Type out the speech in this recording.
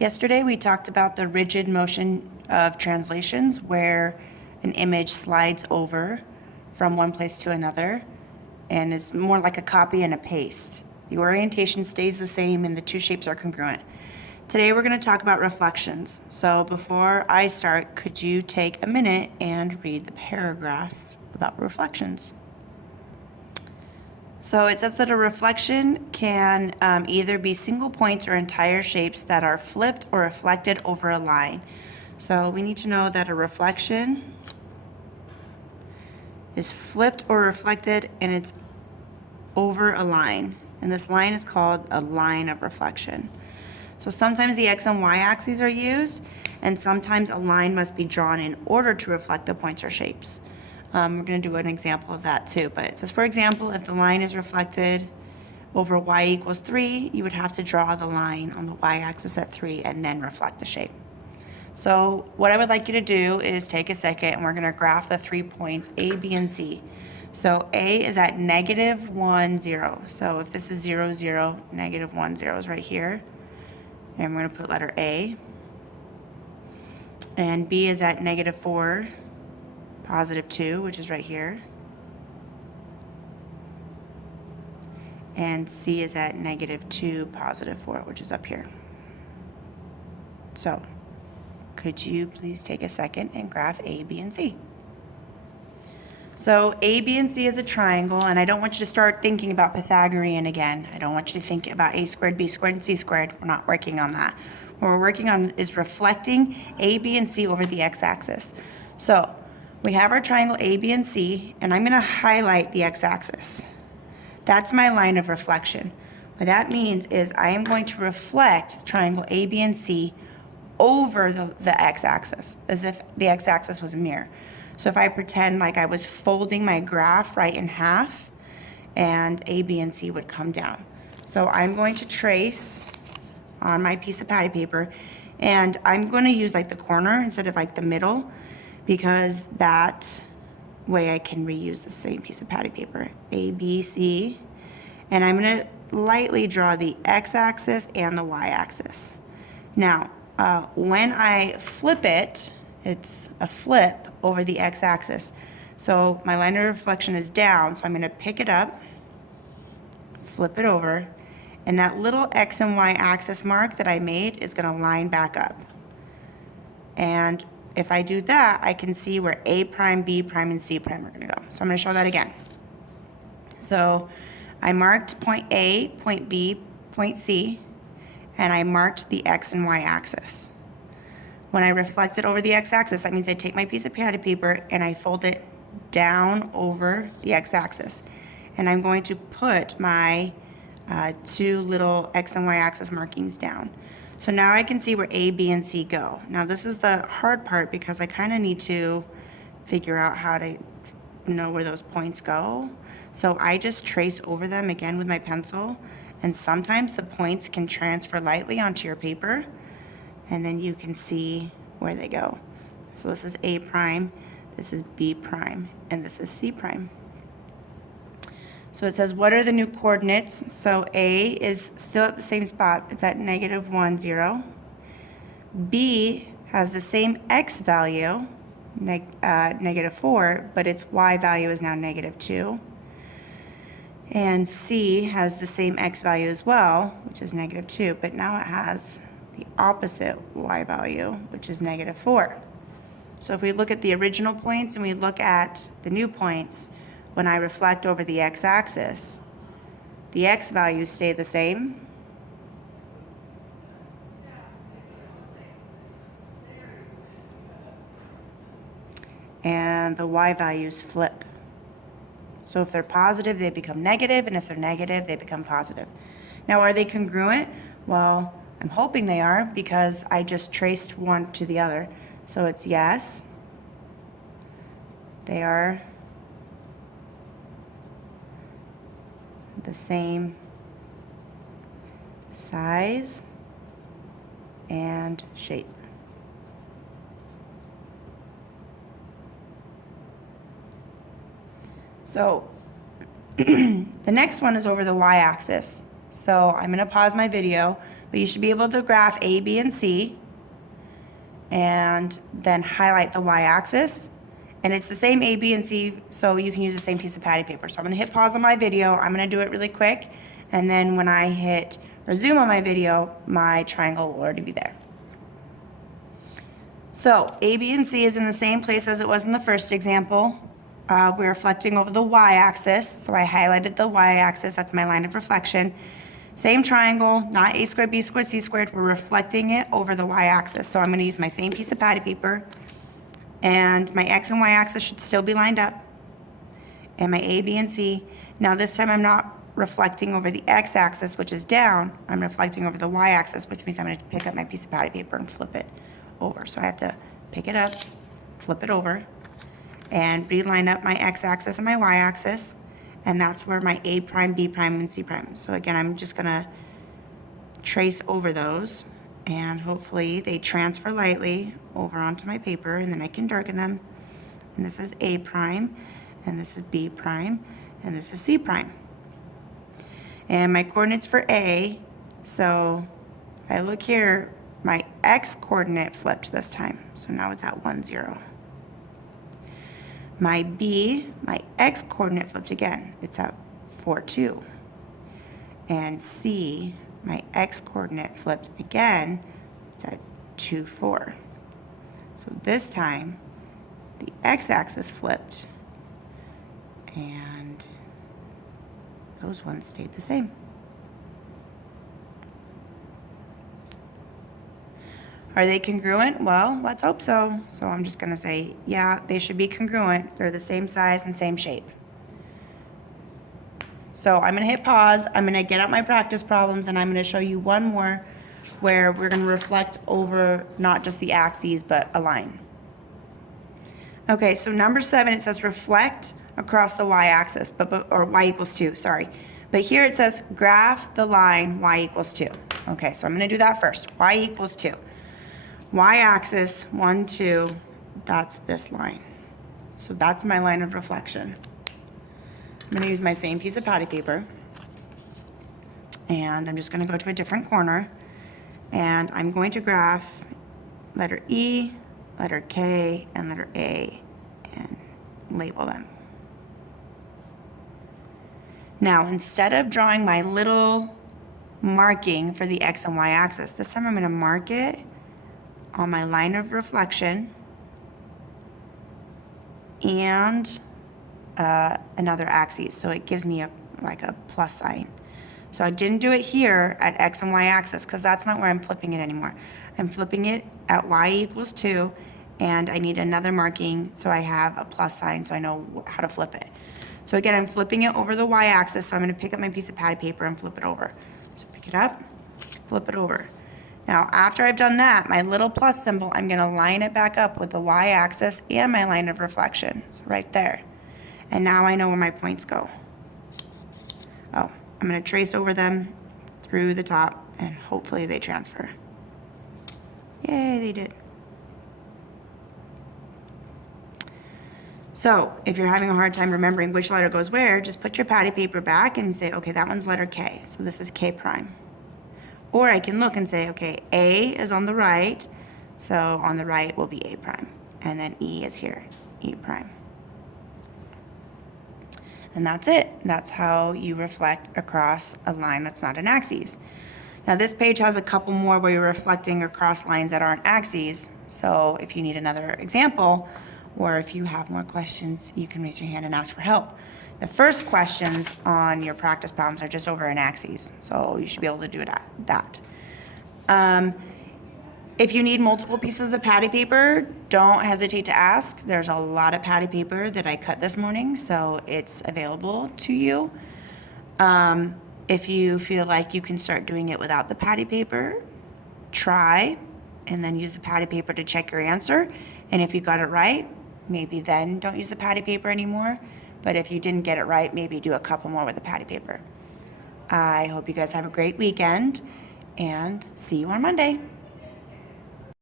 Yesterday we talked about the rigid motion of translations where an image slides over from one place to another and is more like a copy and a paste. The orientation stays the same and the two shapes are congruent. Today we're going to talk about reflections. So before I start, could you take a minute and read the paragraph about reflections? So it says that a reflection can either be single points or entire shapes that are flipped or reflected over a line. So we need to know that a reflection is flipped or reflected and it's over a line. And this line is called a line of reflection. So sometimes the X and Y axes are used, and sometimes a line must be drawn in order to reflect the points or shapes. We're going to do an example of that too, but it says, for example, if the line is reflected over y equals 3, you would have to draw the line on the y-axis at 3 and then reflect the shape. So what I would like you to do is take a second and we're going to graph the 3 points A, B, and C. So A is at negative 1, 0. So if this is 0, 0, negative 1, 0 is right here. And we're going to put letter A. And B is at negative 4, positive 2, which is right here. And C is at negative 2, positive 4, which is up here. So could you please take a second and graph A, B, and C? So A, B, and C is a triangle, and I don't want you to start thinking about Pythagorean again. I don't want you to think about A squared, B squared, and C squared. We're not working on that. What we're working on is reflecting A, B, and C over the x-axis. So we have our triangle A, B, and C, and I'm going to highlight the x-axis. That's my line of reflection. What that means is I am going to reflect the triangle A, B, and C over the x-axis, as if the x-axis was a mirror. So if I pretend like I was folding my graph right in half, and A, B, and C would come down. So I'm going to trace on my piece of patty paper, and I'm going to use like the corner instead of like the middle, because that way I can reuse the same piece of patty paper. A, B, C, and I'm going to lightly draw the x-axis and the y-axis. Now, when I flip it, it's a flip over the x-axis. So my line of reflection is down, so I'm going to pick it up, flip it over, and that little x and y axis mark that I made is going to line back up. And if I do that, I can see where A prime, B prime, and C prime are going to go. So I'm going to show that again. So I marked point A, point B, point C, and I marked the x and y axis. When I reflect it over the x-axis, that means I take my piece of patty paper and I fold it down over the x-axis. And I'm going to put my two little x and y axis markings down. So now I can see where A, B, and C go. Now this is the hard part because I kind of need to figure out how to know where those points go. So I just trace over them again with my pencil, and sometimes the points can transfer lightly onto your paper, and then you can see where they go. So this is A prime, this is B prime, and this is C prime. So it says, what are the new coordinates? So A is still at the same spot. It's at negative 1, 0. B has the same x value, negative 4, but its y value is now negative 2. And C has the same x value as well, which is negative 2, but now it has the opposite y value, which is negative 4. So if we look at the original points and we look at the new points, when I reflect over the x-axis, the x values stay the same. And the y values flip. So if they're positive, they become negative, and if they're negative, they become positive. Now, are they congruent? Well, I'm hoping they are because I just traced one to the other. So it's yes, they are the same size and shape. So the next one is over the y-axis. So I'm going to pause my video, But you should be able to graph A, B, and C, and then highlight the y-axis. And it's the same A, B, and C, so you can use the same piece of patty paper. So I'm gonna hit pause on my video. I'm gonna do it really quick. And then when I hit resume on my video, my triangle will already be there. So A, B, and C is in the same place as it was in the first example. We're reflecting over the y-axis, so I highlighted the y-axis. That's my line of reflection. Same triangle, not a squared, b squared, c squared. We're reflecting it over the y-axis. So I'm gonna use my same piece of patty paper, and my x and y-axis should still be lined up, and my A, B, and C. Now this time I'm not reflecting over the x-axis, which is down. I'm reflecting over the y-axis, which means I'm gonna pick up my piece of patty paper and flip it over. So I have to pick it up, flip it over, and reline up my x-axis and my y-axis, and that's where my A prime, B prime, and C prime. So again, I'm just gonna trace over those, and hopefully they transfer lightly over onto my paper, and then I can darken them. And this is A prime, and this is B prime, and this is C prime. And my coordinates for A, so if I look here, my x coordinate flipped this time, so now it's at 1, 0. My B, my x coordinate flipped again, it's at 4, 2. And C, my x coordinate flipped again, it's at 2, 4. So this time, the x-axis flipped, and those ones stayed the same. Are they congruent? Well, let's hope so. So I'm just gonna say, yeah, they should be congruent. They're the same size and same shape. So I'm gonna hit pause. I'm gonna get out my practice problems, and I'm gonna show you one more where we're gonna reflect over not just the axes, but a line. Okay, so number 7, it says reflect across the y-axis, or y equals 2, sorry. But here it says graph the line y equals 2. Okay, so I'm gonna do that first. Y equals 2. Y-axis, 1, 2, that's this line. So that's my line of reflection. I'm gonna use my same piece of patty paper, and I'm just gonna go to a different corner, and I'm going to graph letter E, letter K, and letter A, and label them. Now, instead of drawing my little marking for the X and Y axis, this time I'm gonna mark it on my line of reflection and another axis. So it gives me like a plus sign. So I didn't do it here at X and Y axis because that's not where I'm flipping it anymore. I'm flipping it at Y equals 2, and I need another marking so I have a plus sign so I know how to flip it. So again, I'm flipping it over the Y axis, so I'm gonna pick up my piece of patty paper and flip it over. So pick it up, flip it over. Now, after I've done that, my little plus symbol, I'm gonna line it back up with the y-axis and my line of reflection, so right there. And now I know where my points go. Oh, I'm gonna trace over them through the top, and hopefully they transfer. Yay, they did. So, if you're having a hard time remembering which letter goes where, just put your patty paper back and say, okay, that one's letter K, so this is K prime. Or I can look and say, okay, A is on the right, so on the right will be A prime. And then E is here, E prime. And that's it. That's how you reflect across a line that's not an axis. Now this page has a couple more where you're reflecting across lines that aren't axes. So if you need another example, or if you have more questions, you can raise your hand and ask for help. The first questions on your practice problems are just over an axis, so you should be able to do that. If you need multiple pieces of patty paper, don't hesitate to ask. There's a lot of patty paper that I cut this morning, so it's available to you. If you feel like you can start doing it without the patty paper, try, and then use the patty paper to check your answer. And if you got it right, maybe then don't use the patty paper anymore. But if you didn't get it right, maybe do a couple more with the patty paper. I hope you guys have a great weekend, and see you on Monday.